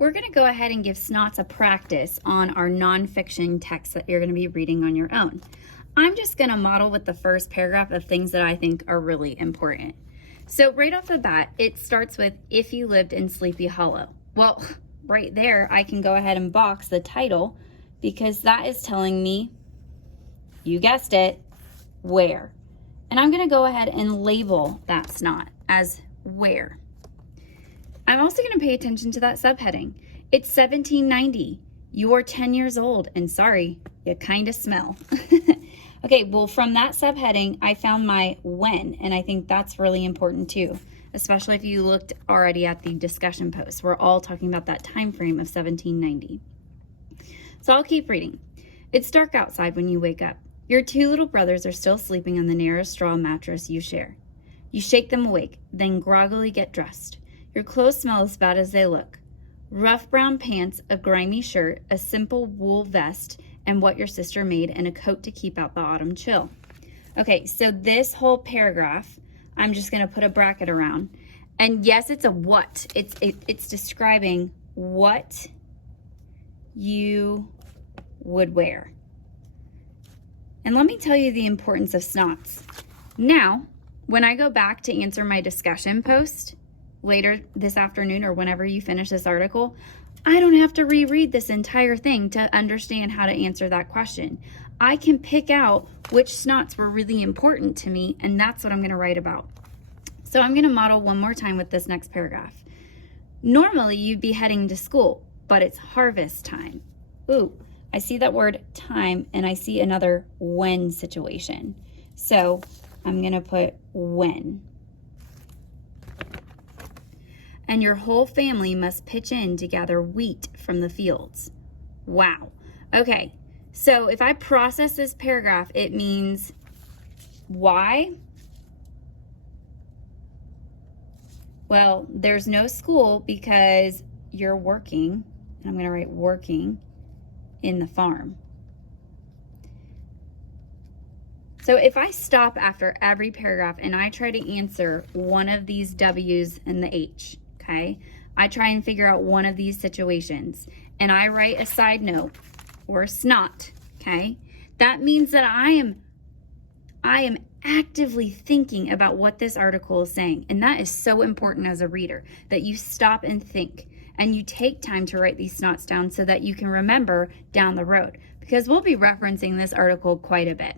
we're going to go ahead and give SNOTS a practice on our nonfiction text that you're going to be reading on your own. I'm just going to model with the first paragraph of things that I think are really important. So right off the bat, it starts with, if you lived in Sleepy Hollow. Well, right there, I can go ahead and box the title because that is telling me, you guessed it, where. And I'm going to go ahead and label that SNOT as where. I'm also going to pay attention to that subheading. It's 1790. You're 10 years old, and sorry, you kind of smell. Okay, well, from that subheading, I found my when, and I think that's really important too, especially if you looked already at the discussion post. We're all talking about that time frame of 1790. So I'll keep reading. It's dark outside when you wake up. Your two little brothers are still sleeping on the narrow straw mattress you share. You shake them awake, then groggily get dressed. Your clothes smell as bad as they look. Rough brown pants, a grimy shirt, a simple wool vest, and what your sister made, and a coat to keep out the autumn chill. Okay, so this whole paragraph, I'm just going to put a bracket around. And yes, it's a what. It's describing what you would wear. And let me tell you the importance of SNOTS. Now, when I go back to answer my discussion post later this afternoon or whenever you finish this article, I don't have to reread this entire thing to understand how to answer that question. I can pick out which SNOTs were really important to me, and that's what I'm going to write about. So I'm going to model one more time with this next paragraph. Normally, you'd be heading to school, but it's harvest time. Ooh, I see that word time, and I see another when situation. So I'm going to put when. And your whole family must pitch in to gather wheat from the fields. Wow. Okay, so if I process this paragraph, it means why? Well, there's no school because you're working, and I'm going to write working in the farm. So if I stop after every paragraph and I try to answer one of these W's and the H, okay, I try and figure out one of these situations, and I write a side note or a SNOT, okay, that means that I am actively thinking about what this article is saying. And that is so important as a reader, that you stop and think and you take time to write these SNOTs down so that you can remember down the road, because we'll be referencing this article quite a bit.